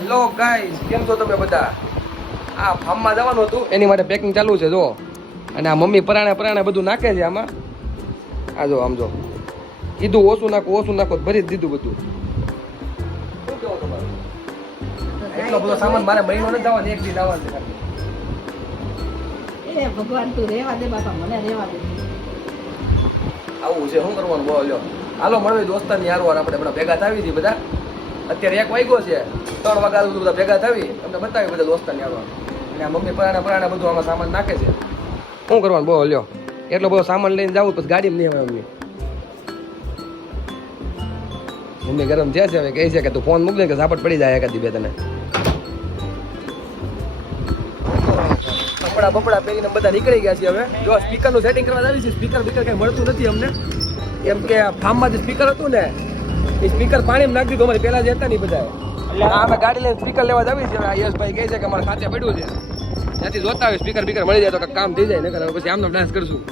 Hello guys, કેમ છો તમે બધા? આ ફાર્મમાં જવાનું હતું એની માટે પેકિંગ ચાલુ છે જો. અને આ મમ્મી પરાણે બધું નાખે છે આમાં. આ જો આમ જો કીધું ઓછું નાખો ભરી જ દીધું બધું. શું કેવો તમારું? એટલો બધો સામાન મારે મહિનો નથી જવાનો, એક દી જવાનું છે. એ ભગવાન તું રેવા દે બાપા, મને રેવા દે. આવું છે, શું કરવાનું બોલો લ્યો. હાલો મળવી દોસ્તારની હારવાર આપણે બધા ભેગા થાવી હતી બધા. અત્યારે 1 વાગ્યો છે, 3 વાગ્યા સુધી બધા ભેગા થાવી તમને બતાવી બધા દોસ્તારની હારવાર. અને આ મમ્મી પરાણે બધું આમાં સામાન નાખે છે. શું કરવાનું બોલો લ્યો. એટલો બધો સામાન લઈને જાવું પછી ગાડીમાં નહીં આવે મમ્મી. મમ્મી ગરમ થયા છે, હવે કહે છે કે તું ફોન મૂક દે કે ઝાપટ પડી જાય એકાદી બે તને. કપડા બપડા પહેરીને બધા નીકળી ગયા છે હવે. જો સ્પીકરનું સેટિંગ કરવા આવી છે, સ્પીકર કઈ મળતું નથી અમને. એમ કે ફાર્મમાં જે સ્પીકર હતું ને એ સ્પીકર પાણીમાં નાખી દીધું અમારે પેલા જે હતા ને બધા. અમે ગાડી લઈને સ્પીકર લેવા આવી છે. યશભાઈ કહે છે કે અમારે ખાતે પડ્યું છે, ત્યાંથી જોતા હોય સ્પીકર મળી જાય તો કામ થઈ જાય. નકર પછી આમનો ડાન્સ કરશું,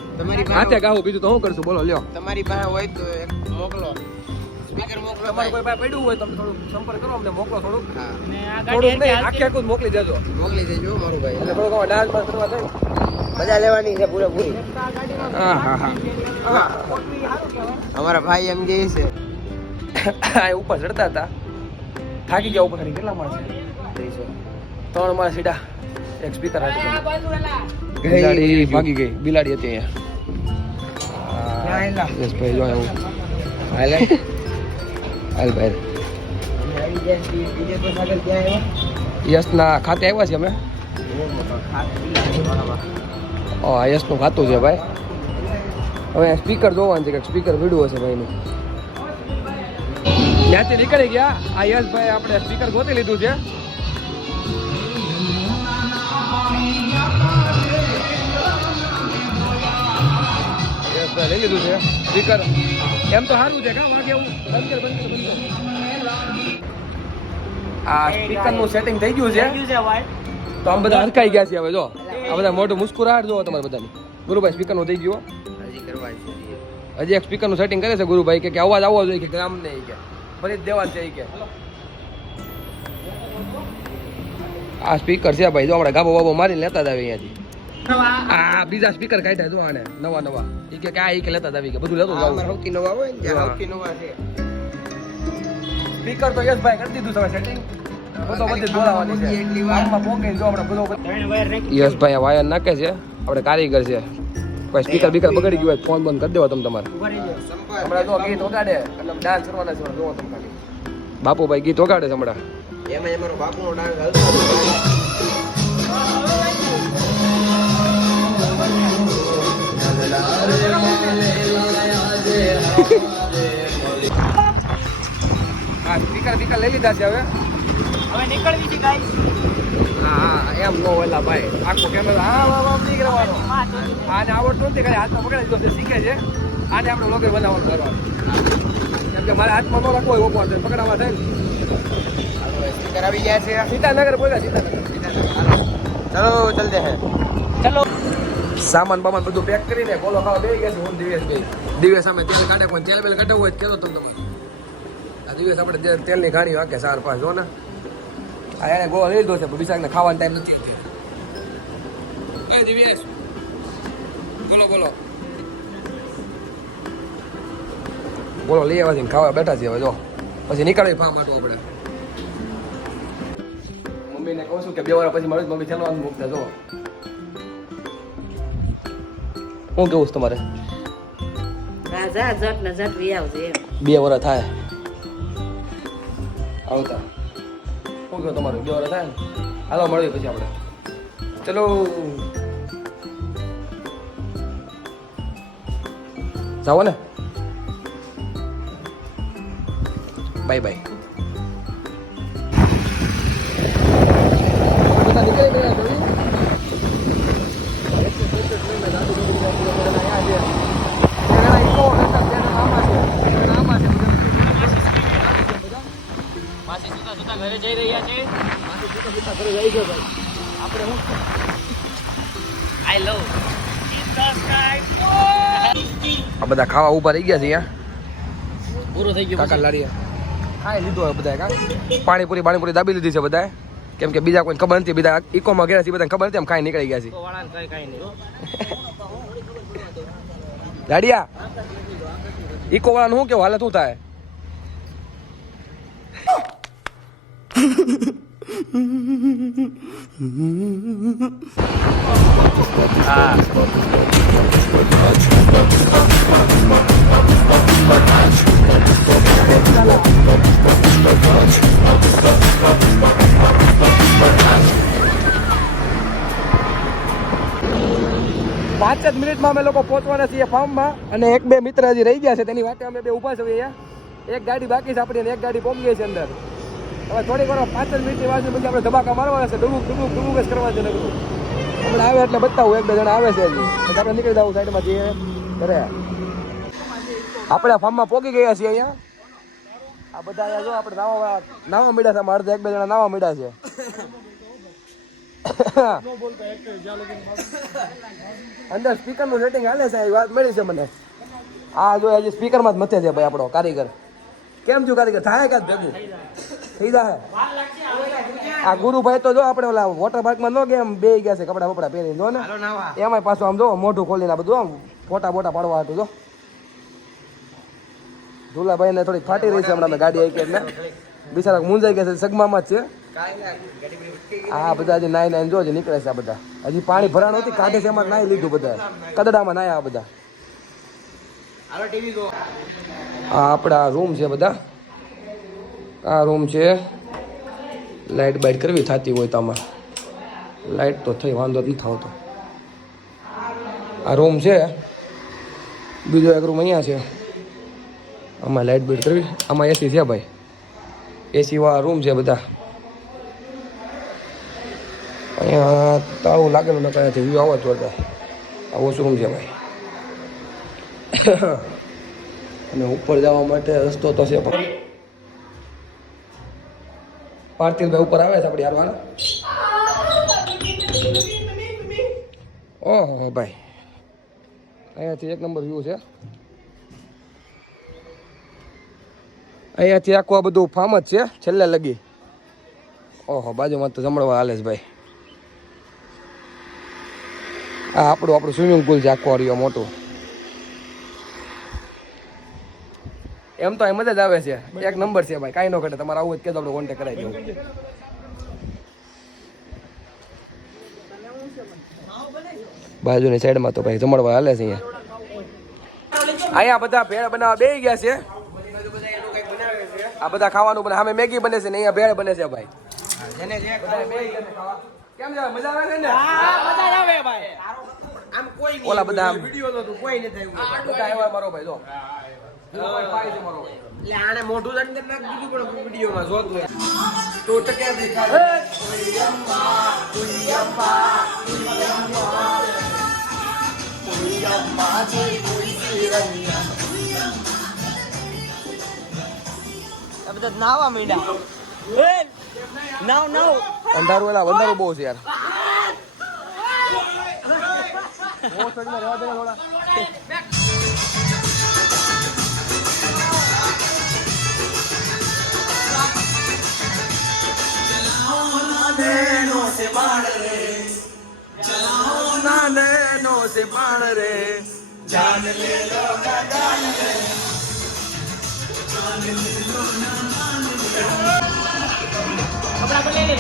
હાથે ગાવું, બીજું તો શું કરશું બોલો લ્યો. તમારી પાસે હોય તો એક મોકલો, સ્પીકર મોકલો. તમારે કોઈ પાસે પડ્યું હોય તો થોડું સંપર્ક કરો, અમને મોકલો થોડું. હા, થોડું નહીં, આખું મોકલી દેજો. મોકલી દેજો મારું ભાઈ. એટલે થોડુંક ડાન્સ બાન્સ કરવા થાય. મજા લેવાની છે પૂરેપૂરી. હા. અમારા ભાઈ એમ કહે છે આ ઉપર ચડતા હતા, થાકી ગયા ઉપર. કેટલા માણસ છે? 3 માણસ સીધા. એક સ્પીકર હતું, બિલાડી ભાગી ગઈ. બિલાડી હતી અહીંયા. યસ ભાઈ જો એવું હાલ ભાઈ. યશના ખાતે આવ્યા છે અમે. યશનું ખાતું છે ભાઈ. હવે સ્પીકર જોવાનું છે કે સ્પીકર વિડવું હશે ભાઈનું. ત્યાંથી નીકળી ગયા. આ યશભાઈ આપણે સ્પીકર ગોતી લીધું છે. યશભાઈ લઈ લીધું છે સ્પીકર. એમ તો સારું છે કા વાગે એવું. બંધ કર. આ સ્પીકરનું સેટિંગ થઈ ગયું છે. તો આમ બધા હરખાઈ ગયા છે હવે. જો આ બધા મોઢું મુસ્કુરાટ જોવો તમારે બધાની. ગુરુભાઈ સ્પીકરનું થઈ ગયું. હજી કરવા છે. હજી એક સ્પીકરનું સેટિંગ કરે છે ગુરુભાઈ કે અવાજ આવવો જોઈએ કે ગામ ને કે ફરી જ દેવાનું છે કે. આ સ્પીકર છે ભાઈ, જો આપણે ગાબો બાબો મારીને લેતા જ આવી અહીંયાથી. આ બીજા સ્પીકર કાઢ્યા જો આને નવા એ કે આ કે લેતા જ આવી કે બધું લેતો જાવ. સૌથી નવા હોય ને, સૌથી નવા છે સ્પીકર તો યશભાઈ કરી દીધું છે સેટિંગ. બધો બધી દોરાવાની છે. આમાં પોકે જો આપણે બધો યશભાઈ આ વાયર નાખે છે. આપણે કારીગર છે. કોઈ સ્પીકર બગડી ગયું હોય ફોન બંધ કરી દેવો તમે તમારે. હમણાં જો ગીત વગાડે એટલે ડાન્સ કરવાના છે. જોવો તમે ખાલી બાપુભાઈ ગીત વગાડે છે હમણાં. એમાં અમારો બાપુનો ડાંગ હાલતો હા સ્પીકર લઈ લીધા છે હવે નીકળવી છે ગાઈસ. હા એમ નો ઓલા ભાઈ આખો કેમેરા આમ નહીં કરવાનો. આને આવડતું નથી, ખાલી હાથમાં પકડી દીધો છે, શીખે છે. આને આપણે લોકે બનાવવાનું કરવાનું. કેમ કે મારા હાથમાં નો રાખવો હોય ઓપર પકડાવા થાય ને. સ્પીકર આવી ગયા છે. સીતાનગર બોલ્યા સીતાનગર. ચલો ચલતે હે. ચલો સામાન બામાન બધું પેક કરીને બોલો ખાવા બેસી ગયા છે. હું દિવેશ સામે તેલ કાઢે. કોઈ તેલ બેલ કાઢવું હોય કેતો તમે તમારે. આ દિવસ આપણે તેલની ઘાણી વાકે 4-5 જો ને. આ એને ગોળ લઈ લીધો છે, બિચારાને ખાવાનો ટાઈમ નથી. દિવેશ બોલો લઈ આવ્યા છે, ખાવા બેઠા છે હવે. જો પછી નીકળે ફાર્મ માટું આપણે. મમ્મીને કહું છું કે 2 વાર પછી મળ્યું. મમ્મી ચાલવાનું મૂકતા જો. શું કેવું છે તમારે? રાજા જટ ને જટ વી આવજે એમ. 2 વર્ષ થાય આવતા. શું કહો તમારું? 2 વર્ષ થાય ને. હાલો મળીએ પછી આપણે. ચલો જાઓ ને. Bye bye. બધા નીકળી ગયા છે. ઘરે જઈ રહ્યા છે. ઘરે જઈ ગયો ભાઈ. આપણે હું આઈ લવ આ બધા ખાવા ઉભા રહી ગયા છે. અહીંયા પૂરો થઈ ગયો કાકા લારીયા. ખાઈ લીધું હવે બધાએ કા પાણીપુરી દાબી લીધી છે બધાએ કેમ કે બીજા કોઈને ખબર નથી બીજા ઇકોમાં ગયા છે બધાને ખબર નથી એમ ખાઈ નીકળી ગયા છે ગાડિયા ઇકો વાળાનું શું કેવું હાલત શું થાય હા 5 જ મિનિટમાં અમે લોકો પહોંચવાના છીએ ફાર્મમાં અને 1-2 મિત્ર હજી રહી ગયા છે તેની વાટે અમે બે ઊભા છીએ અહીંયા એક ગાડી બાકી છે આપણી અને એક ગાડી પહોંચી ગઈ છે અંદર હવે થોડીક વાર 5 જ મિનિટની વાત પછી આપણે ધબાકા મારવાના છે ડુબુક જ કરવા છે નકરું હમણાં આવે એટલે બતાવું 1-2 જણા આવે છે હજી પછી આપણે નીકળી જવું સાઈડમાં જઈએ ઘરે આપણે ફાર્મમાં પહોંચી ગયા છીએ અહીંયા આ બધા અહીંયા જો આપણે નાવા મળ્યા છે અમારે 1-2 જણા નાવા મળ્યા છે અંદર સ્પીકર નું સેટિંગ હાલે છે વાત મળી છે મને આ જો હજી સ્પીકર માં જ મથે છે ભાઈ આપણો કારીગર કેમ છું કારીગર થાય કાદ ભેગું થઈ જાય આ ગુરુભાઈ તો જો આપણે ઓલા વોટર પાર્ક માં ન ગયા એમ બે ગયા છે કપડા બપડા પહેરી જો ને એમાં પાછું આમ જો મોઢું ખોલીને બધું આમ ફોટા પાડવા હતું જો દુલાભાઈ ને થોડીક ફાટી રહી છે હમણાં મેં ગાડી આવી એટલે બિચારા મૂંઝાઈ ગયા છે સગમામાં જ છે આ બધા હજી નાઈ જો નીકળે છે આ બધા હજી પાણી ભરાણું હતી કાઢે છે એમાં નાઈ લીધું બધા કદડામાં નાયા બધા આ આપણા રૂમ છે બધા આ રૂમ છે લાઇટ બાઇટ કરવી થતી હોય તો આમાં લાઇટ તો થઈ વાંધો જ નથી આવતો આ રૂમ છે બીજો એક રૂમ અહીંયા છે આમાં લાઇટ બાઇટ કરવી આમાં એસી છે ભાઈ એસી વાળા રૂમ છે બધા અહીંયા તાળું લાગેલું નકર અહીંયાથી વ્યૂ આવો જોરદાર આવો રૂમ છે ભાઈ અને ઉપર જવા માટે રસ્તો તો છે પણ પાર્થિવભાઈ ઉપર આવે છે આપણી હારવાના ઓહો ભાઈ અહીંયાથી એક નંબર વ્યૂ છે અહીંયાથી આખું આ બધું ફાર્મ જ છે છેલ્લે લગી ઓહો બાજુમાં તો જમણવા હાલે છે ભાઈ આ આપણું સ્વિમિંગ પુલ છે આખો રહ્યો મોટું એમ તો અહીં મજા જ આવે છે એક નંબર છે ભાઈ કાંઈ ન ઘટે તમારે આવું જ કે તો આપણે કોન્ટેક્ટ કરાવી દઉં બાજુની સાઈડમાં તો ભાઈ જમણવા હાલે છે અહીંયા બધા ભેળ બનાવવા બેસી ગયા છે આ બધા ખાવાનું બને સામે મેગી બને છે ને અહીંયા ભેળ બને છે ભાઈ કેમ છે મજા આવે છે ને હા મજા આવે ભાઈ આમ કોઈ નહીં ઓલા બધા વિડિયો તો કોઈ નથી આવ્યું બધા આવ્યા મારો ભાઈ જો એટલે આને મોઢું અંદર નાખ દીધું પણ વિડિયોમાં જોતું તો ટકે દેખાય બધા નાવા મીંડા નાવ અંધારું એલા અંધારું બહુ છે યાર जान ले लो जान ले कपड़ा को ले ले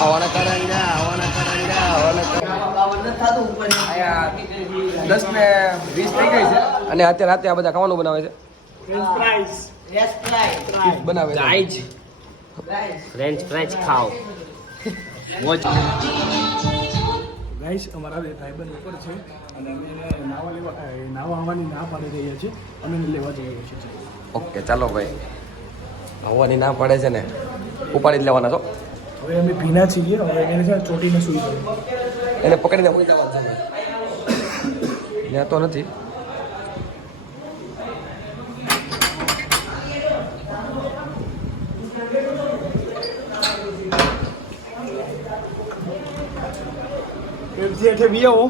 આવાના કરંજા 10 ને 20 થઈ ગઈ છે અને અત્યારે રાતે આ બધા ખાવાનું બનાવે છે બનાવે ફ્રેન્ચ ફ્રાઈઝ ખાઓ વોચ ગાઈસ અમારા બે ભાઈબંધ ઉપર છે અને અમે નાવા આવવાની ના પાડી રહ્યા છીએ અમે લેવા જઈ રહ્યા છીએ ઓકે ચાલો ભાઈ આવવાની ના પડે છે ને ઉપાડી જ લેવાના છો હવે અમે ભીના છીએ હવે એને છે ચોટીને સૂઈ ગયું એને પકડીને હોઈ જવા છે ત્યાં તો નથી અહીંથી હેઠે વી આવો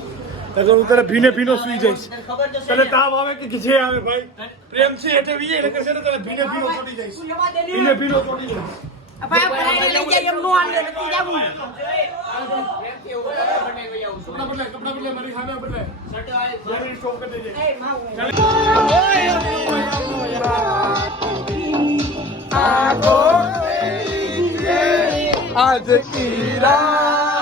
તો હું તને ભીને ભીનો સુઈ જઈશ. તને તાવ આવે કે જે આવે ભાઈ, પ્રેમ છે હેઠે વી એટલે કે છે ને તને ભીને ભીનો ચોટી જઈશ. ભીને ભીનો ચોટી જઈશ. કપડા બદલે મારી સામે બદલે. મારી સ્ટોપ કરી દેજે. आज की रात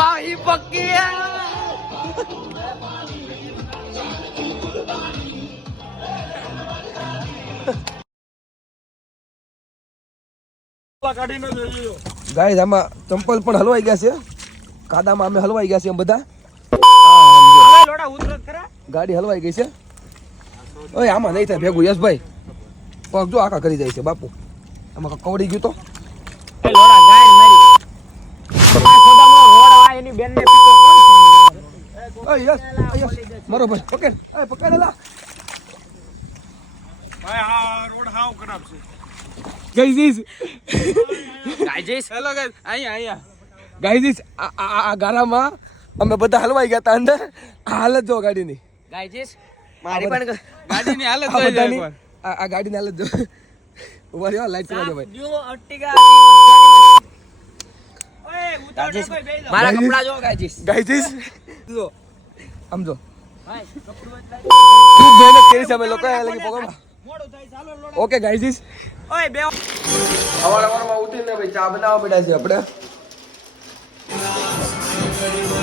भाई पक्की है. ગાઈસ આમાં ચંપલ પણ હલવાઈ ગયા છે, કાદામાં અમે હલવાઈ ગયા છે બધા. ગાડી હલવાઈ ગઈ છે. ઓય આમાં નહીં થાય ભેગું યશભાઈ, પગ જો આખા કરી જાય છે બાપુ. આમાં કવડી ગયું તો મારો ભાઈ પકડ, પકડ લા. ભાઈ આ રોડ હાવ ખરાબ છે. ગાઈસ હેલો ગાઈસ, અહીંયા ગાઈસ આ ગારામાં અમે બધા હલવાઈ ગયા હતા અંદર. આ હાલત જો ગાડીની. ગાઈસ મારી પણ ગાડીની હાલત આ જોઈ બધાની જાય. આ ગાડીની હાલત જો. ઉભા રહ્યો, લાઈટ ચલાવજો ભાઈ. મારા કપડા જો ગાઈસ. ગાઈસ જો આમ જો ખૂબ મહેનત કરી છે અમે લોકોએ લગી પકડવા. ઓકે ગાઈસ, ઓય બે સવારમાં ઉઠીને ભાઈ ચા બનાવવા પડ્યા છે આપણે.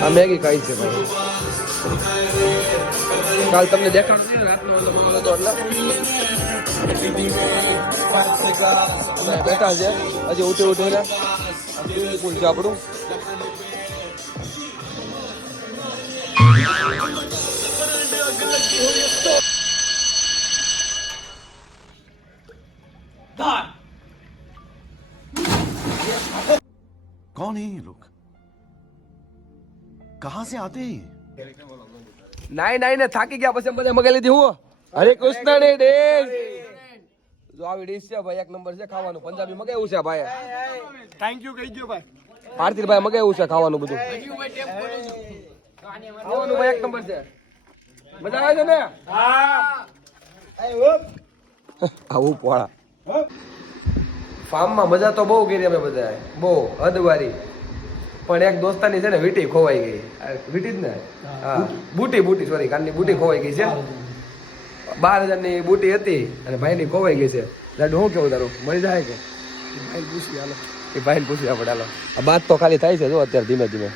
આ મેગી ખાઈ છે ભાઈ. કાલ તમને દેખાડું છે રાતનો ઓલો બનાવેલો હતો એટલે બેઠા છે હજી ઉઠીને સ્કૂલ છે આપણું. कौन है ये लोग, कहां से आते हैं? નાઈ નાઈ ને થાકી ગયા પછી બધા મગાઈ લીધી. હું હરે કૃષ્ણ ની ડીશ જો આવી ડીશ છે ભાઈ, એક નંબર છે ખાવાનું. પંજાબી મગાવ્યું છે ભાઈ, થેન્ક યુ કહી દો ભાઈ. ભારતીભાઈ મગાવ્યું છે ખાવાનું બધું. ખાવાનું ભાઈ એક નંબર છે. મજા આવે છે ને? આવું પોળા ફાર્મમાં મજા તો બહુ કરી અમે બધા, બહુ હદવારી. પણ એક દોસ્તાની છે ને વીટી ખોવાઈ ગઈ. વીટી જ ને? હા, બુટી સોરી, કાનની બુટી ખોવાઈ ગઈ છે. 12,000 ની બુટી હતી અને ભાઈની ખોવાઈ ગઈ છે. લાડુ શું કેવું તારું, મળી જાય કે? ભાઈ પૂછી હાલો, એ ભાઈને પૂછી આપણે હાલો. આ બાત તો ખાલી થાય છે જો અત્યારે ધીમે ધીમે.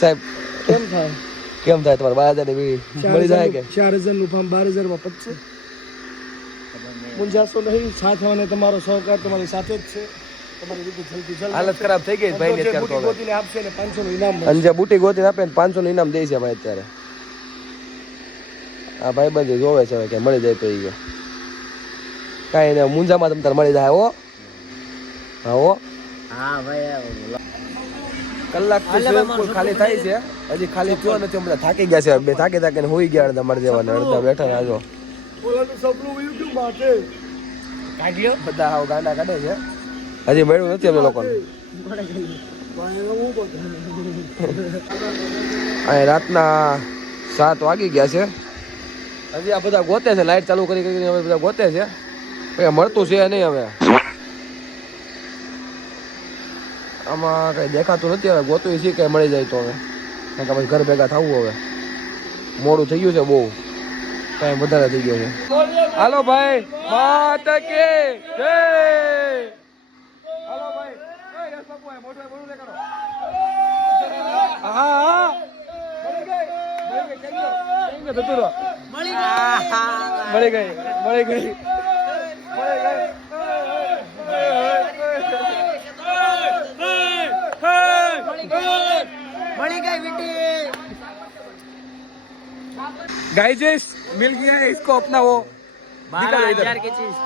સાહેબ કેમ થાય? કેમ થાય તમારે 12,000 ની મળી જાય કે? 4,000 નું ફાર્મ 12,000 માં પતશે. મુંજાશો નહીં, સાથ અને તમારો સહકાર તમારી સાથે જ છે. તમારી રીતે જલ્દી હાલત ખરાબ થઈ ગઈ ભાઈ ને અત્યારે તો. ગોતીને આપશે ને 500 નું ઇનામ મળશે. અને જે બુટી ગોતીને આપે ને 500 નું ઇનામ દે છે ભાઈ અત્યારે. આ ભાઈ બંધ જોવે છે કે મળી જાય તો એ કાંઈ ને મુંજામાં તમ તાર મળી જાય. હો હા હો હા ભાઈ કલાક ખાલી થાય છે, હજી ખાલી થયો નથી. બધા થાકી ગયા છે, બે થાકી થાકીને હોઈ ગયા અડધા મળી દેવાના, અડધા બેઠા રાજો. ઓલાનું સપનું યુટ્યુબ માટે કાઢ્યો બધા હાવ ગાંડા કાઢે છે. હજી મળ્યું નથી અમને લોકોને. અહીં રાતના 7 વાગી ગયા છે. હજી આ બધા ગોતે છે, લાઈટ ચાલુ કરી કરીને હવે બધા ગોતે છે. કઈ મળતું છે નહીં હવે. આમાં કઈ દેખાતું નથી હવે. ગોતું છે કઈ મળી જાય તો હવે, કારણ કે પછી ઘર ભેગા થવું હવે. મોડું થઈ ગયું છે બહુ, કઈ વધારે થઈ ગયું છે. હાલો ભાઈ, માતા કે જય. હાલો ભાઈ, હા મળી ગઈ. गाइस मिल गया है, इसको अपना वो 12,000 की चीज.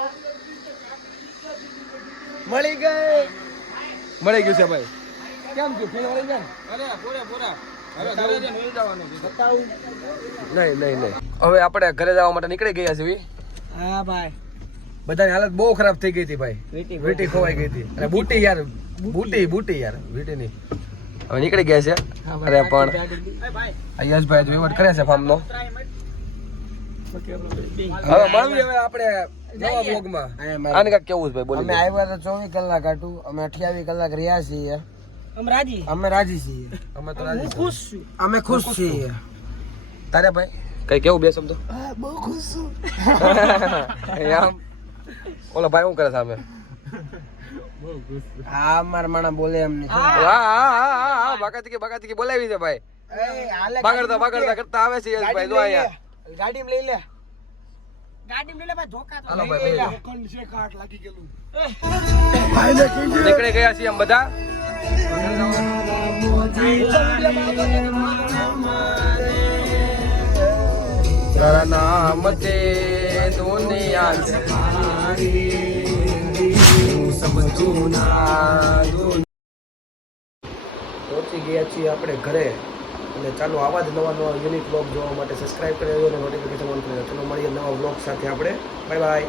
મળી ગયું છે ભાઈ. કેમ થયું? ફીણ મળી જાય ને? નહીં. હવે આપણે ઘરે જવા માટે નીકળી ગયા છીએ. હા ભાઈ બધાની હાલત બહુ ખરાબ થઈ ગઈ હતી ભાઈ. વીટી ખોવાઈ ગઈ હતી. અને બુટી યાર, બુટી યાર, વીટી નહીં. હવે નીકળી ગયા છે. અરે પણ આ યશભાઈ તો વહીવટ કરે છે ફાર્મનો. હવે મળવી હવે આપણે નવા બ્લોગમાં. આને કાંઈક કેવું છે ભાઈ, બોલી અમે આવ્યા તો 24 કલાક આટું અમે 28 કલાક રહ્યા છીએ અમે રાજી છીએ અમે તો રાજી છીએ. ખુશ છું અમે ખુશ છીએ તારે ભાઈ કઈ કેવું બે શબ્દો? બહુ ખુશ છું આમ ઓલો ભાઈ શું કરે સામે? હા મારા માણા બોલે એમ નહીં હા બગાતી બોલાવી છે ભાઈ. બગાડતા કરતા આવે છે યશભાઈ. જો અહીંયા ગાડીમાં લઈ લે હાલો ભાઈ નીકળી ગયા છીએ આમ બધા. તારા નામ તે દુનિયા પહોંચી ગયા છીએ આપણે ઘરે. અને ચાલો આવા જ નવા યુનિક બ્લોગ જોવા માટે સબસ્ક્રાઇબ કરી દેજો અને નોટિફિકેશન ઓન કરી દેજો. ચલો મળીએ નવા બ્લોગ સાથે આપણે. Bye bye.